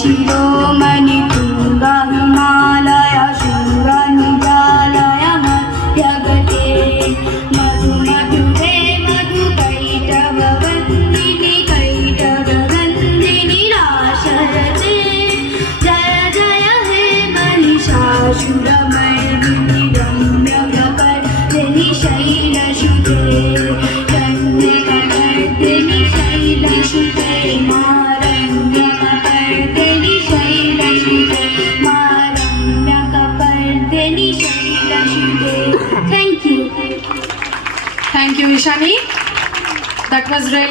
शिरोमणि तुंगा हिमालय शृंगनिजालय मध्यगते मधु मधुरे कैटभगन्धिनि राशरते जय जय हे Mahishasuramardini रम्यकपर्दिनि शैलसुते रम्यकपर्दिनि शैलसुते मारण्यकपर्दिनि शैलसुते मारण्यकपर्दिनि शैलसुते. Thank you. Thank you, Ishani. That was really